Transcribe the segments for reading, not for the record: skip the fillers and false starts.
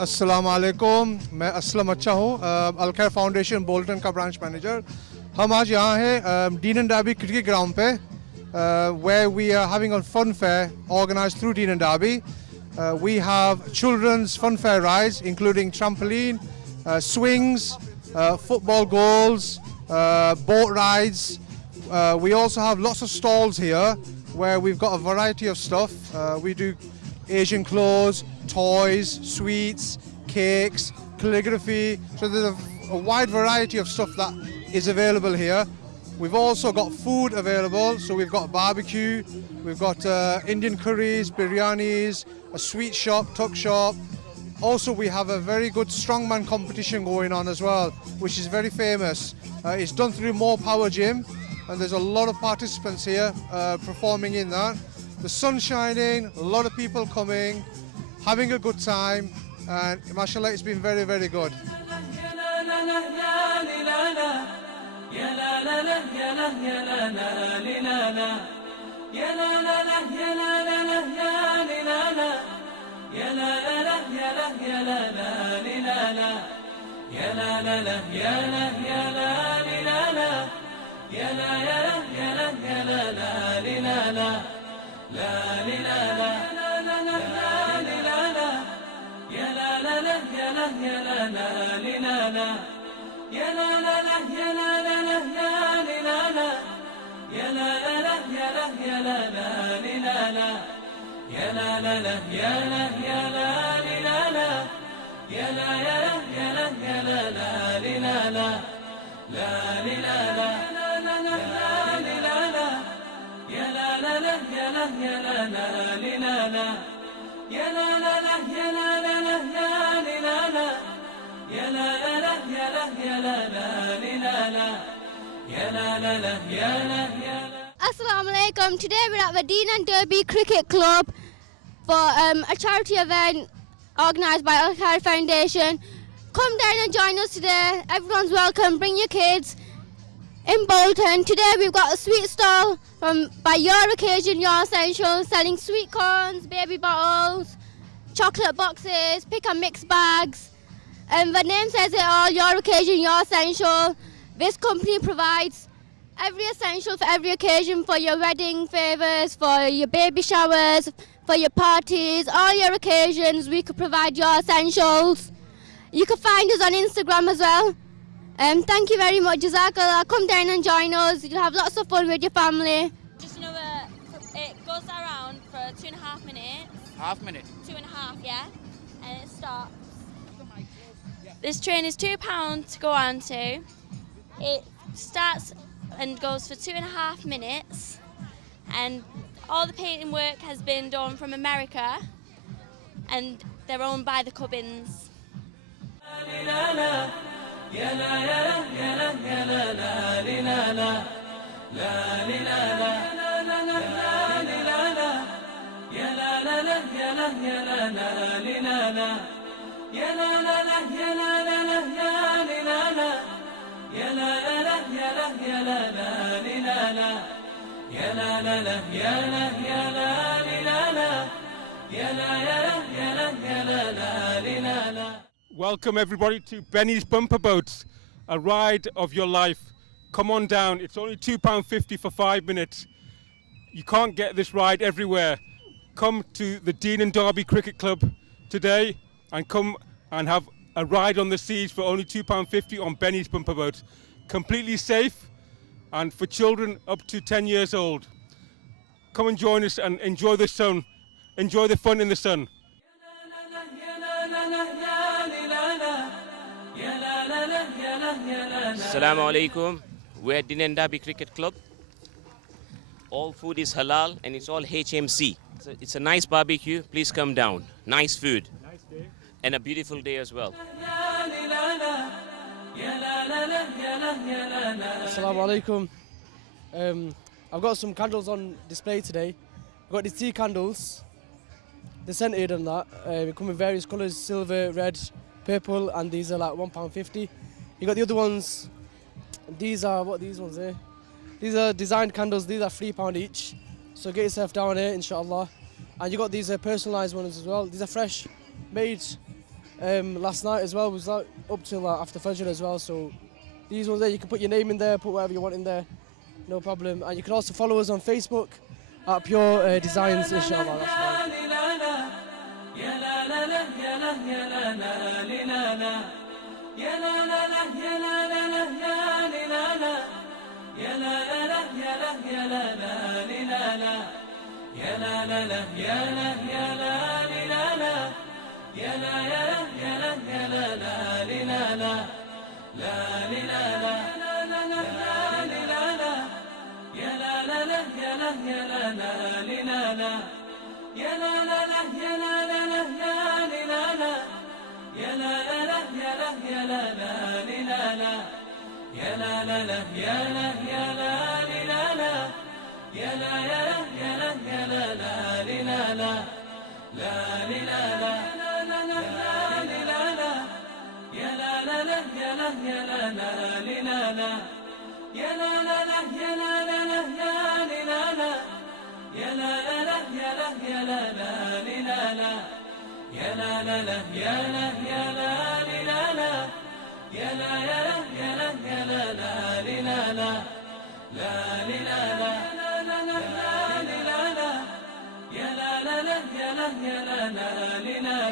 अस्सलाम वालेकुम, मैं असलम अच्छा हूँ, अलखैर फाउंडेशन बोल्टन का ब्रांच मैनेजर। हम आज यहाँ हैं dean and Derby cricket ground पे, where we are having a fun fair organized through Dean and Derby. We have children's fun fair rides including trampoline, swings, football goals, boat rides. We also have lots of stalls here where we've got a variety of stuff. We do Asian clothes, toys, sweets, cakes, calligraphy. So there's a wide variety of stuff that is available here. We've also got food available, so we've got barbecue, we've got Indian curries, biryanis, a sweet shop, tuck shop. Also, we have a very good strongman competition going on as well, which is very famous. It's done through More Power Gym, and there's a lot of participants here performing in that. The sun's shining, a lot of people coming, having a good time, and mashallah, it's been very, very good. Assalamu alaikum. Today we're at the Dean and Derby Cricket Club for a charity event organised by Al-Khair Foundation. Come down and join us today. Everyone's welcome. Bring your kids. In Bolton, today we've got a sweet stall by Your Occasion, Your Essentials, selling sweet corns, baby bottles, chocolate boxes, pick and mix bags. The name says it all, Your Occasion, Your Essential. This company provides every essential for every occasion, for your wedding favours, for your baby showers, for your parties, all your occasions. We could provide your essentials. You can find us on Instagram as well. Thank you very much, Jazakallah. Come down and join us. You'll have lots of fun with your family. Just another, it goes around for 2.5 minutes. Half minute. 2.5, yeah. And it stops. This train is £2 to go on to. It starts and goes for 2.5 minutes. And all the painting work has been done from America. And they're owned by the Cubbins. Welcome everybody to Benny's Bumper Boats, a ride of your life. Come on down, it's only £2.50 for 5 minutes. You can't get this ride everywhere. Come to the Dean and Derby Cricket Club today and come and have a ride on the seas for only £2.50 on Benny's Bumper Boat. Completely safe and for children up to 10 years old. Come and join us and enjoy the sun. Enjoy the fun in the sun. Assalamu alaikum. We're at Dean and Derby Cricket Club. All food is halal and it's all HMC. It's a nice barbecue. Please come down. Nice food. Nice day. And a beautiful day as well. Assalamu alaikum. I've got some candles on display today. I've got these tea candles. They're scented and that. They come in various colours, silver, red, purple, and these are like £1.50. You got the other ones. These are, what are these ones here? These are designed candles. These are £3 each. So get yourself down here, inshallah. And you got these personalised ones as well. These are fresh, made last night as well. Was like up till after Fajr as well. So these ones there, you can put your name in there, put whatever you want in there, no problem. And you can also follow us on Facebook at Pure Designs, inshallah. That's fine.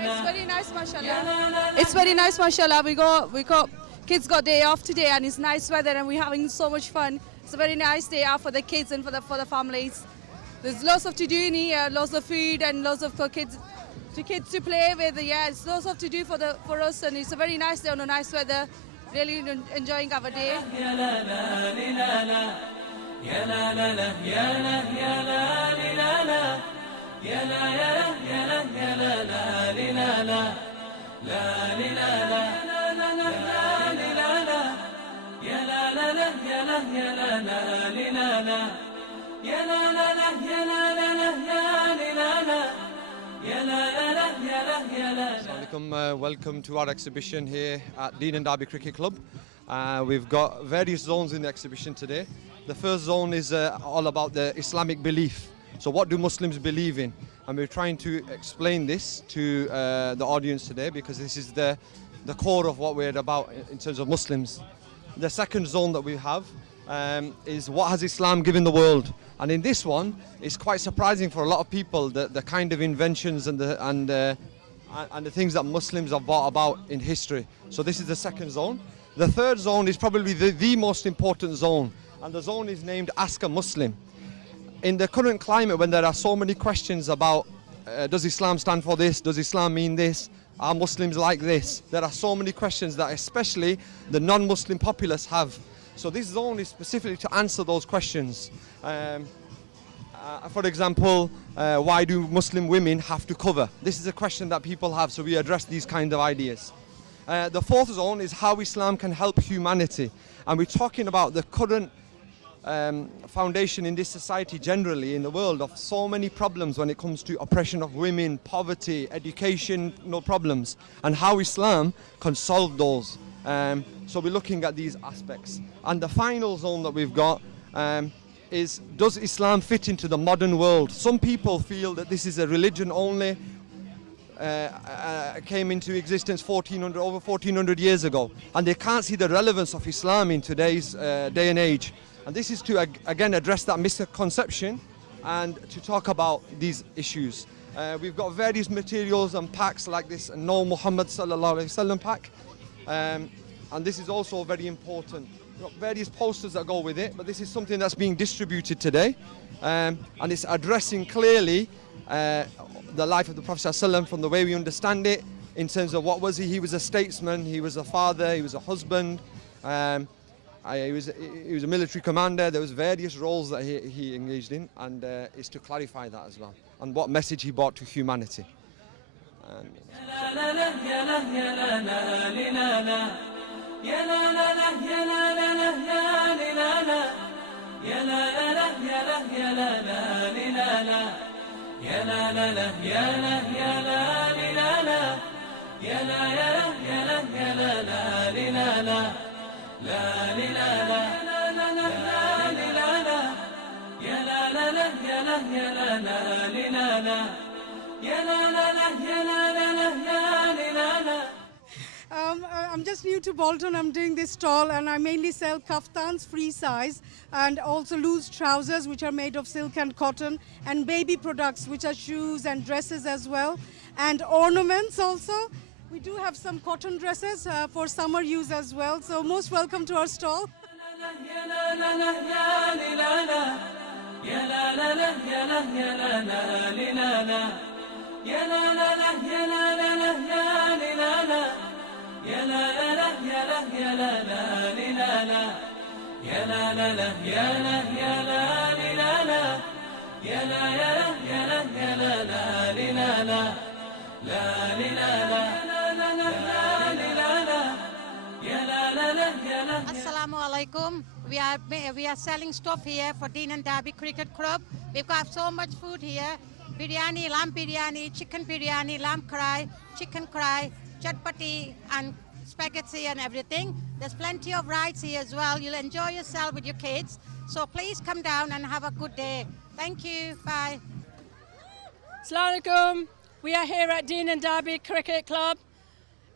It's very nice, mashallah. It's very nice, mashallah. Kids got day off today, and it's nice weather, and we're having so much fun. It's a very nice day out for the kids and for the families. There's lots of to do in here, lots of food, and lots of kids to play with. Yeah, it's lots of to do for us, and it's a very nice day on a nice weather. Really enjoying our day. Welcome to our exhibition here at Dean and Derby Cricket Club. We've got various zones in the exhibition today. The first zone is all about the Islamic belief. So what do Muslims believe in? And we're trying to explain this to the audience today, because this is the core of what we're about in terms of Muslims. The second zone that we have is what has Islam given the world? And in this one, it's quite surprising for a lot of people the kind of inventions and the things that Muslims have brought about in history. So this is the second zone. The third zone is probably the most important zone, and the zone is named Ask a Muslim. In the current climate, when there are so many questions about does Islam stand for this, does Islam mean this, are Muslims like this, there are so many questions that especially the non-Muslim populace have. So this zone is specifically to answer those questions. For example, why do Muslim women have to cover? This is a question that people have, so we address these kind of ideas. The fourth zone is how Islam can help humanity, and we're talking about the current foundation in this society generally in the world of so many problems when it comes to oppression of women, poverty, education, problems, and how Islam can solve those. So we're looking at these aspects. And the final zone that we've got is, does Islam fit into the modern world? Some people feel that this is a religion only, came into existence over 1400 years ago, and they can't see the relevance of Islam in today's day and age. And this is to again address that misconception and to talk about these issues. We've got various materials and packs like this Know Muhammad Sallallahu Alaihi Wasallam pack, and this is also very important. We've got various posters that go with it, but this is something that's being distributed today, and it's addressing clearly the life of the Prophet ﷺ from the way we understand it, in terms of what was he? He was a statesman, he was a father, he was a husband, he was a military commander. There was various roles that he engaged in, and it's to clarify that as well, and what message he brought to humanity. I'm just new to Bolton. I'm doing this stall and I mainly sell kaftans free size and also loose trousers which are made of silk and cotton, and baby products which are shoes and dresses as well, and ornaments also. We do have some cotton dresses for summer use as well, so most welcome to our stall. Assalamu alaikum. We are selling stuff here for Dean and Derby Cricket Club. We've got so much food here: biryani, lamb biryani, chicken biryani, lamb krai, chicken krai, chatpati, and spaghetti and everything. There's plenty of rides here as well. You'll enjoy yourself with your kids. So please come down and have a good day. Thank you. Bye. Assalamu alaikum. We are here at Dean and Derby Cricket Club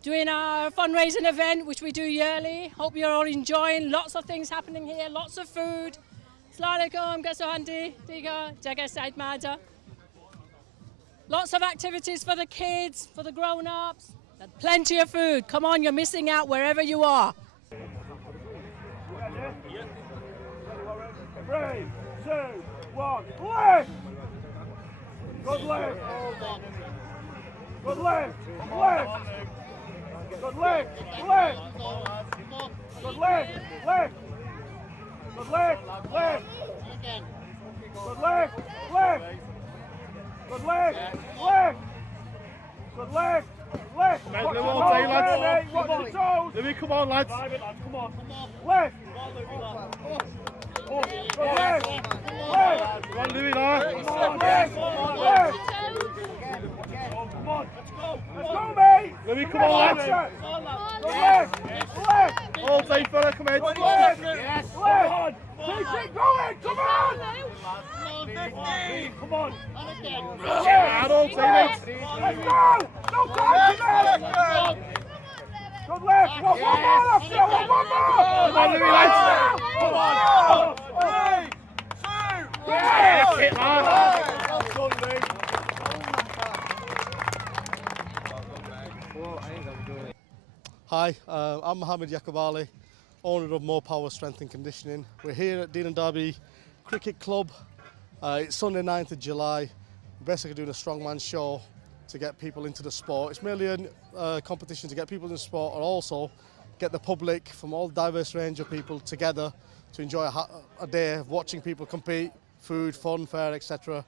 doing our fundraising event, which we do yearly. Hope you're all enjoying. Lots of things happening here, lots of food. Assalamu alaikum, Gaso Handi, Diga, Jaga Said Maja. Lots of activities for the kids, for the grown-ups. Plenty of food. Come on, you're missing out wherever you are. 3, 2, 1, lift! Good lift! Good lift! Lift! Good lift! Lift! Good lift! Lift! Good lift! Lift! Good lift! Lift! Good lift! Lift! Good lift! Lift! Watch your toes, mate! Watch your toes! Louis, come on, lads! Come on! Lift! Good lift! Lift! Come on, Louis, lad! Come on, lift! Lift! Come on! Let's go, mate! Louis, come on, lads! Good lift! Lift! All day fella, come in! Lift! Yes! Lift! Keep going! Come on! 15! Come on! And all day, mate! Let's go! No time to that! Good lift! One more left! One more! Come on, Louis, lads! Come on! 3, 2, yeah! Hit, man! Hi, I'm Mohammed Yakub, owner of More Power Strength and Conditioning. We're here at Dean and Derby Cricket Club. It's Sunday 9th of July. We're basically doing a strongman show to get people into the sport. It's merely a competition to get people in the sport and also get the public from all diverse range of people together to enjoy a day of watching people compete, food, fun, fair, etc.